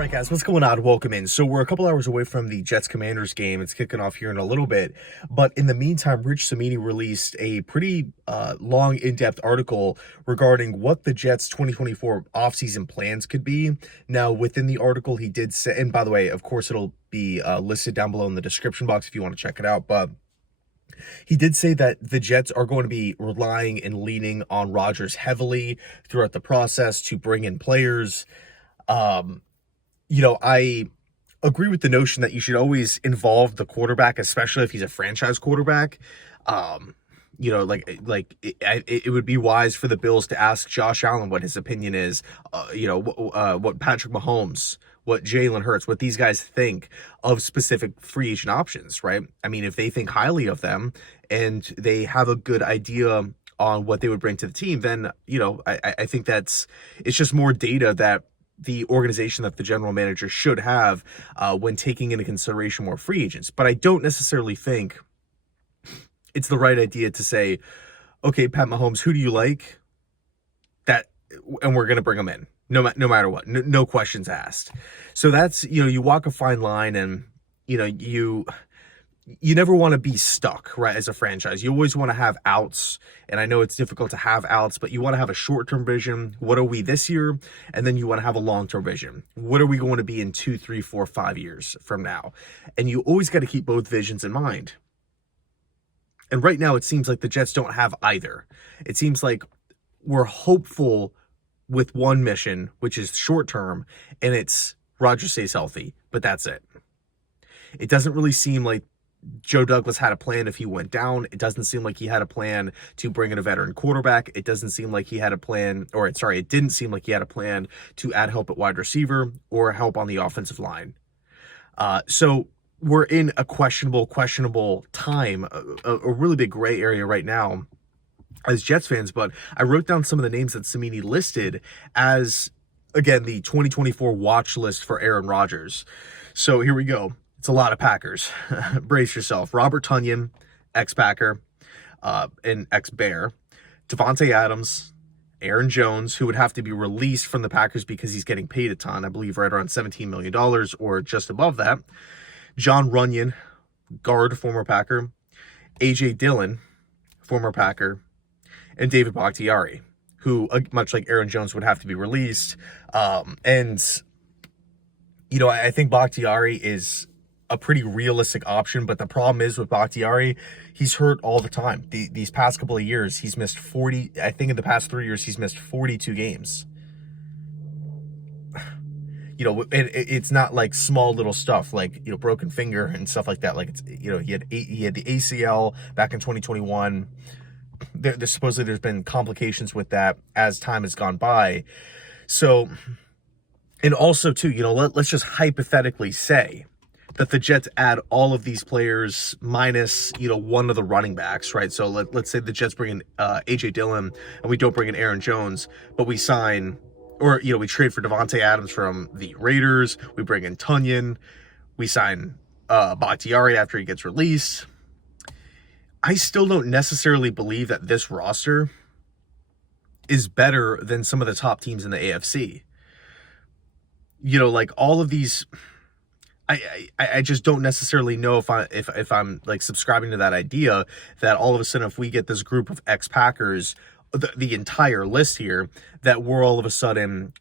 right, guys, what's going on? Welcome in. So we're a couple hours away from the Jets-Commanders game. It's kicking off here in a little bit. But in the meantime, Rich Cimini released a pretty long, in-depth article regarding what the Jets' 2024 offseason plans could be. Now, within the article, he did say, and by the way, of course, it'll be listed down below in the description box if you want to check it out, but he did say that the Jets are going to be relying and leaning on Rodgers heavily throughout the process to bring in players. I agree with the notion that you should always involve the quarterback, especially if he's a franchise quarterback. It would be wise for the Bills to ask Josh Allen what his opinion is. What Patrick Mahomes, what Jalen Hurts, what these guys think of specific free agent options, right? I mean, if they think highly of them and they have a good idea on what they would bring to the team, then, I think it's just more data that the organization that the general manager should have when taking into consideration more free agents. But I don't necessarily think it's the right idea to say, okay, Pat Mahomes, who do you like? And we're going to bring them in, no matter what, no questions asked. So that's, you walk a fine line, and, you never want to be stuck, right, as a franchise. You always want to have outs, and I know it's difficult to have outs, but you want to have a short-term vision. What are we this year? And then you want to have a long-term vision. What are we going to be in 2, 3, 4, 5 years from now? And you always got to keep both visions in mind. And right now, it seems like the Jets don't have either. It seems like we're hopeful with one mission, which is short-term, and it's Rodgers stays healthy, but that's it. It doesn't really seem like Joe Douglas had a plan if he went down. It doesn't seem like he had a plan to bring in a veteran quarterback. It doesn't seem like he had a plan, it didn't seem like he had a plan to add help at wide receiver or help on the offensive line. So we're in a questionable time, a really big gray area right now as Jets fans. But I wrote down some of the names that Cimini listed as, again, the 2024 watch list for Aaron Rodgers. So here we go. It's a lot of Packers. Brace yourself. Robert Tonyan, ex-Packer, and ex-Bear. Devontae Adams, Aaron Jones, who would have to be released from the Packers because he's getting paid a ton, I believe right around $17 million or just above that. John Runyon, guard, former Packer. A.J. Dillon, former Packer. And David Bakhtiari, who, much like Aaron Jones, would have to be released. I think Bakhtiari is a pretty realistic option, but the problem is with Bakhtiari, he's hurt all the time. These past couple of years, he's missed 40, I think in the past 3 years, he's missed 42 games. It's not like small little stuff like, broken finger and stuff like that. Like, he had the ACL back in 2021. Supposedly there's been complications with that as time has gone by. So, and also too, let's just hypothetically say that the Jets add all of these players minus, one of the running backs, right? So let's say the Jets bring in A.J. Dillon and we don't bring in Aaron Jones, but we sign, or, we trade for Devontae Adams from the Raiders. We bring in Tonyan. We sign Bakhtiari after he gets released. I still don't necessarily believe that this roster is better than some of the top teams in the AFC. Like all of these, I just don't necessarily know if I'm like subscribing to that idea that all of a sudden if we get this group of ex-Packers, the entire list here, that we're all of a sudden,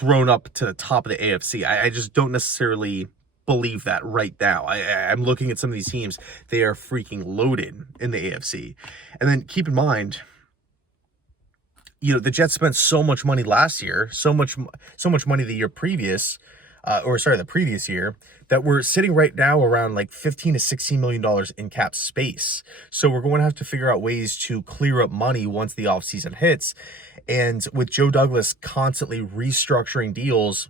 thrown up to the top of the AFC. I just don't necessarily believe that right now. I'm looking at some of these teams. They are freaking loaded in the AFC. And then keep in mind, the Jets spent so much money last year, so much money the year previous, the previous year, that we're sitting right now around like $15 to $16 million in cap space. So we're going to have to figure out ways to clear up money once the offseason hits. And with Joe Douglas constantly restructuring deals,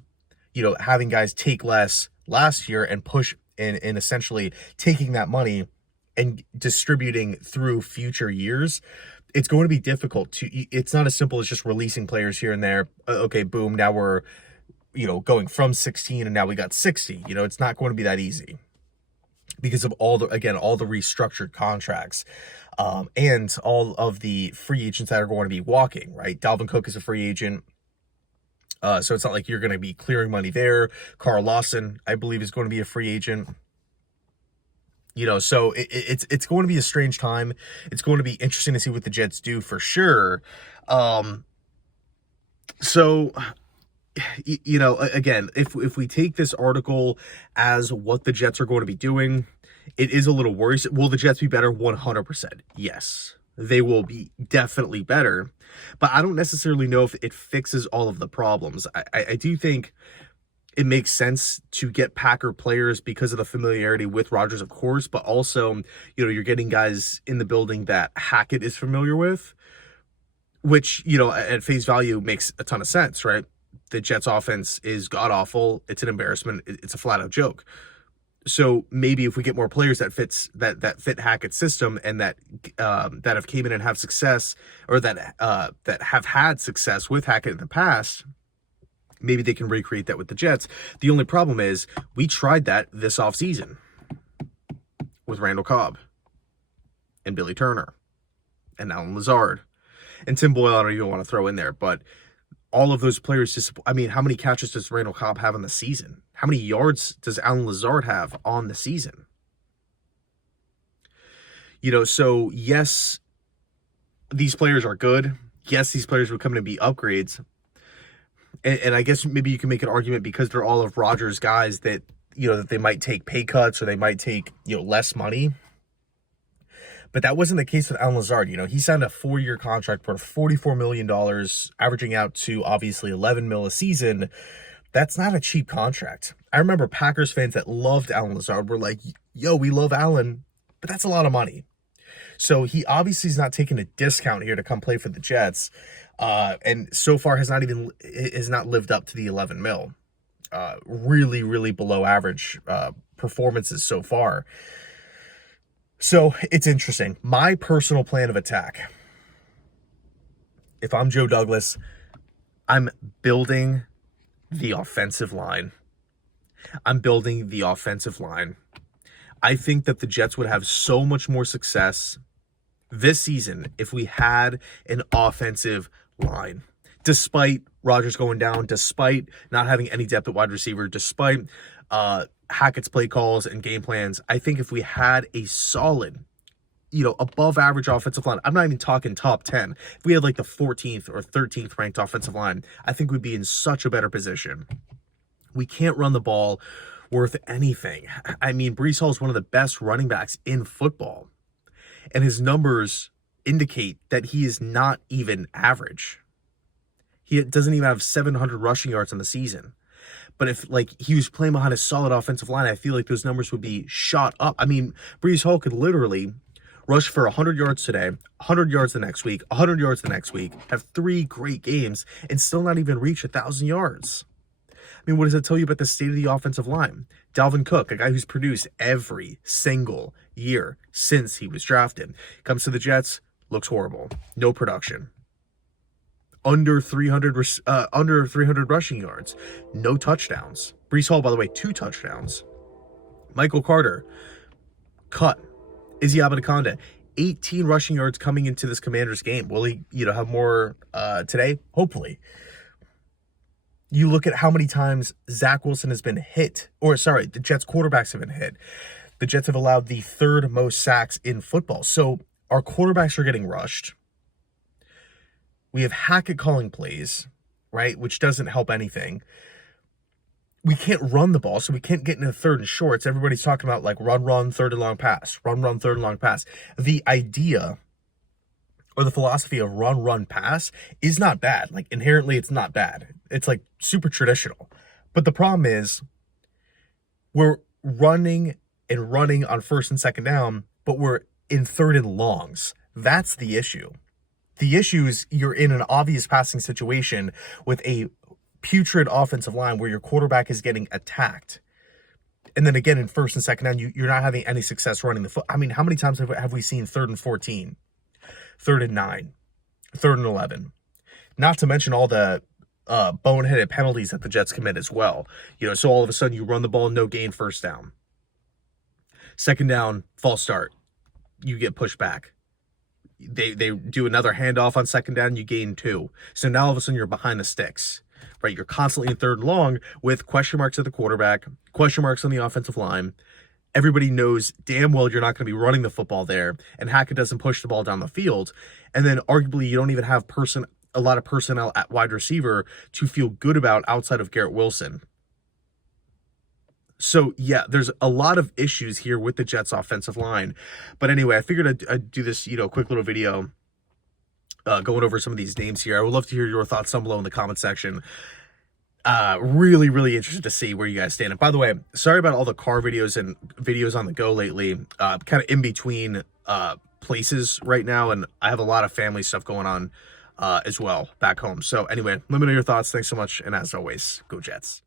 having guys take less last year and push and essentially taking that money and distributing through future years, it's going to be difficult it's not as simple as just releasing players here and there. Okay, boom, now we're, going from 16 and now we got 60. It's not going to be that easy because of all the restructured contracts and all of the free agents that are going to be walking, right? Dalvin Cook is a free agent. So it's not like you're going to be clearing money there. Carl Lawson, I believe, is going to be a free agent. So it's going to be a strange time. It's going to be interesting to see what the Jets do for sure. So again, if we take this article as what the Jets are going to be doing, it is a little worrisome. Will the Jets be better? 100%. Yes, they will be definitely better. But I don't necessarily know if it fixes all of the problems. I do think it makes sense to get Packer players because of the familiarity with Rodgers, of course, but also, you're getting guys in the building that Hackett is familiar with, which, at face value makes a ton of sense, right? The Jets offense is god-awful. It's an embarrassment. It's a flat-out joke. So maybe if we get more players that fit Hackett's system and that have came in and have success, or that have had success with Hackett in the past, maybe they can recreate that with the Jets. The only problem is we tried that this offseason with Randall Cobb and Billy Turner and Alan Lazard and Tim Boyle. I don't even want to throw in there, but all of those players how many catches does Randall Cobb have in the season? How many yards does Alan Lazard have on the season? So yes, these players are good. Yes, these players will come to be upgrades. And I guess maybe you can make an argument because they're all of Rodgers guys that, that they might take pay cuts or they might take, less money. But that wasn't the case with Alan Lazard. He signed a 4-year contract for $44 million, averaging out to obviously $11 million a season. That's not a cheap contract. I remember Packers fans that loved Alan Lazard were like, yo, we love Alan, but that's a lot of money. So he obviously is not taking a discount here to come play for the Jets. And so far has not lived up to the 11 mil. Really, really below average performances so far. So it's interesting. My personal plan of attack, if I'm Joe Douglas, I'm building the offensive line. I think that the Jets would have so much more success this season if we had an offensive line. Despite Rodgers going down, despite not having any depth at wide receiver, despite Hackett's play calls and game plans, I think if we had a solid, above average offensive line, I'm not even talking top 10. If we had like the 14th or 13th ranked offensive line, I think we'd be in such a better position. We can't run the ball worth anything. I mean, Breece Hall is one of the best running backs in football, and his numbers indicate that he is not even average. He doesn't even have 700 rushing yards on the season. But if he was playing behind a solid offensive line, I feel like those numbers would be shot up. I mean, Breece Hall could literally rush for 100 yards today, 100 yards the next week, 100 yards the next week, have 3 great games, and still not even reach 1,000 yards. I mean, what does it tell you about the state of the offensive line? Dalvin Cook, a guy who's produced every single year since he was drafted, comes to the Jets, looks horrible. No production. Under 300 rushing yards. No touchdowns. Breece Hall, by the way, 2 touchdowns. Michael Carter, cut. Izzy Abanikanda, 18 rushing yards coming into this Commanders game. Will he, have more today? Hopefully. You look at how many times Zach Wilson has been hit. The Jets quarterbacks have been hit. The Jets have allowed the 3rd most sacks in football. So our quarterbacks are getting rushed. We have Hackett calling plays, right, which doesn't help anything. We can't run the ball, so we can't get into 3rd and shorts. Everybody's talking about run, 3rd and long pass, run, 3rd and long pass. The idea or the philosophy of run, pass is not bad. Inherently, it's not bad. It's super traditional. But the problem is we're running on 1st and 2nd down, but we're in 3rd and longs. That's the issue. The issue is you're in an obvious passing situation with a putrid offensive line where your quarterback is getting attacked. And then again, in 1st and 2nd down, you're not having any success running the foot. I mean, how many times have we seen 3rd and 14, 3rd and 9, 3rd and 11? Not to mention all the boneheaded penalties that the Jets commit as well. So all of a sudden you run the ball, no gain, 1st down. 2nd down, false start. You get pushed back. They do another handoff on 2nd down, you gain 2. So now all of a sudden you're behind the sticks. right? You're constantly in third and long with question marks at the quarterback, question marks on the offensive line. Everybody knows damn well you're not going to be running the football there, and Hackett doesn't push the ball down the field. And then arguably you don't even have a lot of personnel at wide receiver to feel good about outside of Garrett Wilson. So, yeah, there's a lot of issues here with the Jets offensive line. But anyway, I figured I'd do this, quick little video going over some of these names here. I would love to hear your thoughts down below in the comment section. Really, really interested to see where you guys stand. And by the way, sorry about all the car videos and videos on the go lately. Kind of in between places right now, and I have a lot of family stuff going on as well back home. So anyway, let me know your thoughts. Thanks so much, and as always, go Jets.